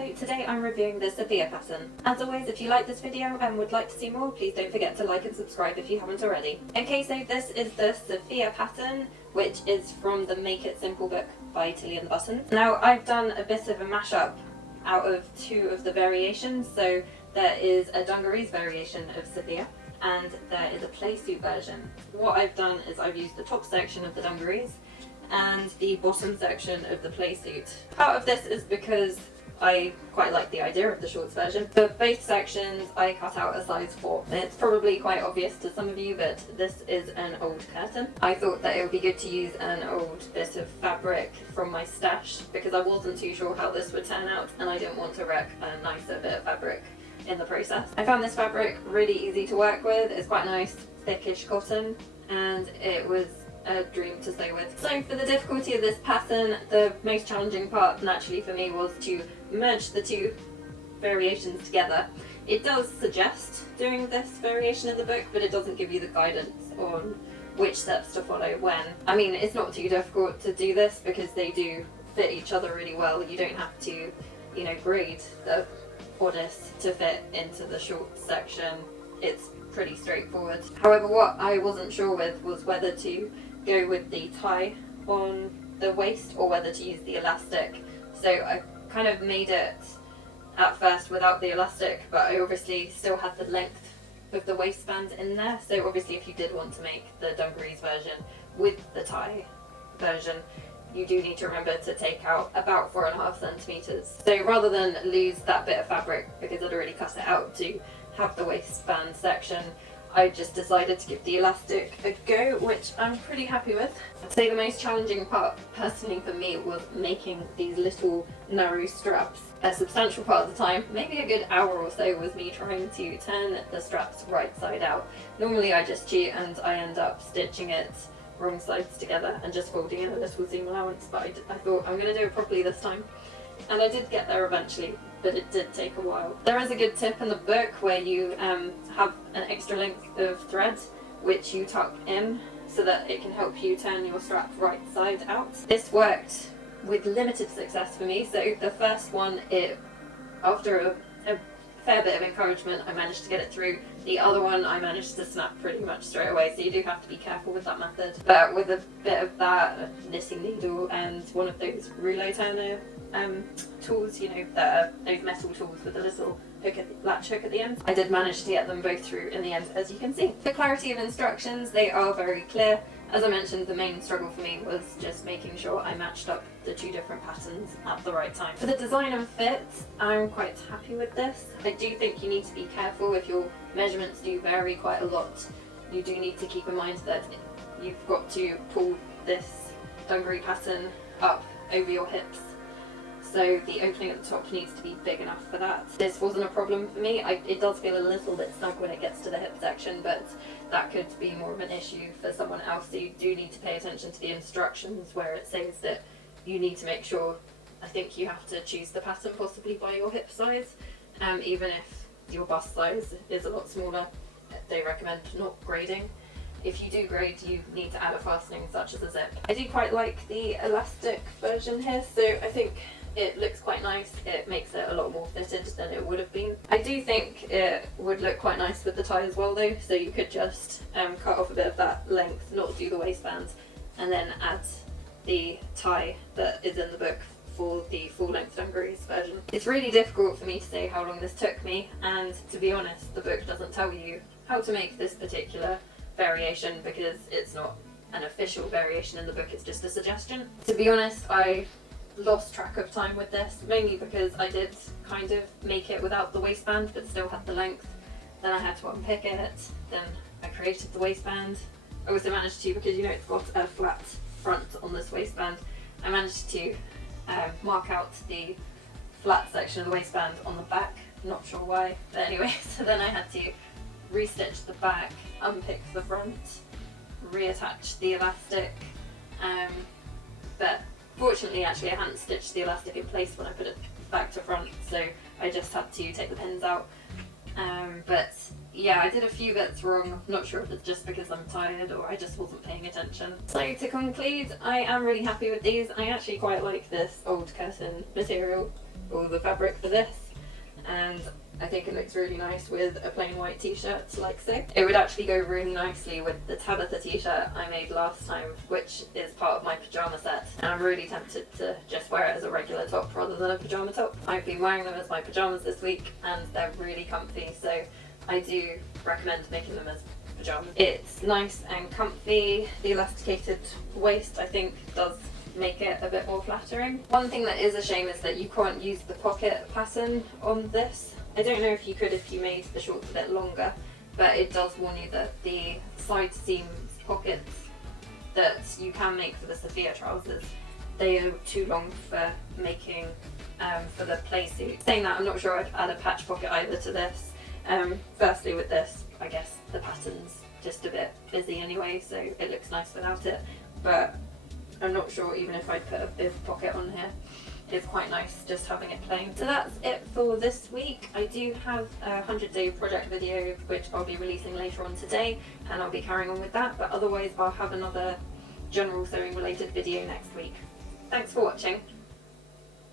So today I'm reviewing the Safiya pattern. As always, if you like this video and would like to see more, please don't forget to like and subscribe if you haven't already. Okay, so this is the Safiya pattern, which is from the Make It Simple book by Tilly and the Buttons. Now, I've done a bit of a mashup out of two of the variations. So there is a Dungaree's variation of Safiya, and there is a Playsuit version. What I've done is I've used the top section of the Dungarees and the bottom section of the Playsuit. Part of this is because I quite like the idea of the shorts version. For both sections I cut out a size 4. It's probably quite obvious to some of you, but this is an old curtain. I thought that it would be good to use an old bit of fabric from my stash because I wasn't too sure how this would turn out and I didn't want to wreck a nicer bit of fabric in the process. I found this fabric really easy to work with. It's quite nice, thickish cotton, and it was a dream to stay with. So for the difficulty of this pattern, the most challenging part naturally for me was to merge the two variations together. It does suggest doing this variation in the book, but it doesn't give you the guidance on which steps to follow when. I mean, it's not too difficult to do this because they do fit each other really well. You don't have to, grade the bodice to fit into the short section. It's pretty straightforward. However, what I wasn't sure with was whether to go with the tie on the waist or whether to use the elastic. So I kind of made it at first without the elastic, but I obviously still had the length of the waistband in there. So obviously if you did want to make the Dungarees version with the tie version, you do need to remember to take out about 4.5 centimeters. So rather than lose that bit of fabric, because I'd already cut it out to have the waistband section, I just decided to give the elastic a go, which I'm pretty happy with. I'd say the most challenging part personally for me was making these little narrow straps. A substantial part of the time, maybe a good hour or so, was me trying to turn the straps right side out. Normally I just cheat and I end up stitching it wrong sides together and just folding in a little seam allowance, but I thought I'm going to do it properly this time. And I did get there eventually, but it did take a while. There is a good tip in the book where you have an extra length of thread which you tuck in so that it can help you turn your strap right side out. This worked with limited success for me. So the first one, after a fair bit of encouragement, I managed to get it through. The other one I managed to snap pretty much straight away, so you do have to be careful with that method. But with a bit of that, a knitting needle and one of those rouleau turner tools, that are those metal tools with a little latch hook at the end, I did manage to get them both through in the end, as you can see. For clarity of instructions, they are very clear. As I mentioned, the main struggle for me was just making sure I matched up the two different patterns at the right time. For the design and fit, I'm quite happy with this. I do think you need to be careful if your measurements do vary quite a lot. You do need to keep in mind that you've got to pull this Dungaree pattern up over your hips. So the opening at the top needs to be big enough for that. This wasn't a problem for me. It does feel a little bit snug when it gets to the hip section, but that could be more of an issue for someone else. So you do need to pay attention to the instructions where it says that you need to make sure, I think you have to choose the pattern possibly by your hip size, even if your bust size is a lot smaller. They recommend not grading. If you do grade, you need to add a fastening such as a zip. I do quite like the elastic version here, so I think it looks quite nice. It makes it a lot more fitted than it would have been. I do think it would look quite nice with the tie as well though, so you could just cut off a bit of that length, not do the waistband, and then add the tie that is in the book for the full-length Dungarees version. It's really difficult for me to say how long this took me, and to be honest, the book doesn't tell you how to make this particular variation because it's not an official variation in the book, it's just a suggestion. To be honest, I lost track of time with this, mainly because I did kind of make it without the waistband but still had the length. Then I had to unpick it, then I created the waistband. I also managed to, because it's got a flat front on this waistband, I managed to mark out the flat section of the waistband on the back, not sure why, but anyway, so then I had to restitch the back, unpick the front, reattach the elastic, but fortunately actually I hadn't stitched the elastic in place when I put it back to front, so I just had to take the pins out. But yeah, I did a few bits wrong. Not sure if it's just because I'm tired or I just wasn't paying attention. So to conclude, I am really happy with these. I actually quite like this old curtain material. all the fabric for this, and I think it looks really nice with a plain white t-shirt like so. It would actually go really nicely with the Tabitha t-shirt I made last time, which is part of my pyjama set, and I'm really tempted to just wear it as a regular top rather than a pyjama top. I've been wearing them as my pyjamas this week and they're really comfy, so I do recommend making them as pyjamas. It's nice and comfy. The elasticated waist I think does make it a bit more flattering. One thing that is a shame is that you can't use the pocket pattern on this. I don't know if you could if you made the shorts a bit longer, but it does warn you that the side seams pockets that you can make for the Safiya trousers, they are too long for making for the Playsuit. Saying that, I'm not sure I'd add a patch pocket either to this. Firstly with this, I guess the pattern's just a bit busy anyway, so it looks nice without it, but I'm not sure even if I'd put a bib pocket on here. It's quite nice just having it plain. So that's it for this week. I do have a 100-day project video which I'll be releasing later on today, and I'll be carrying on with that, but otherwise I'll have another general sewing related video next week. Thanks for watching.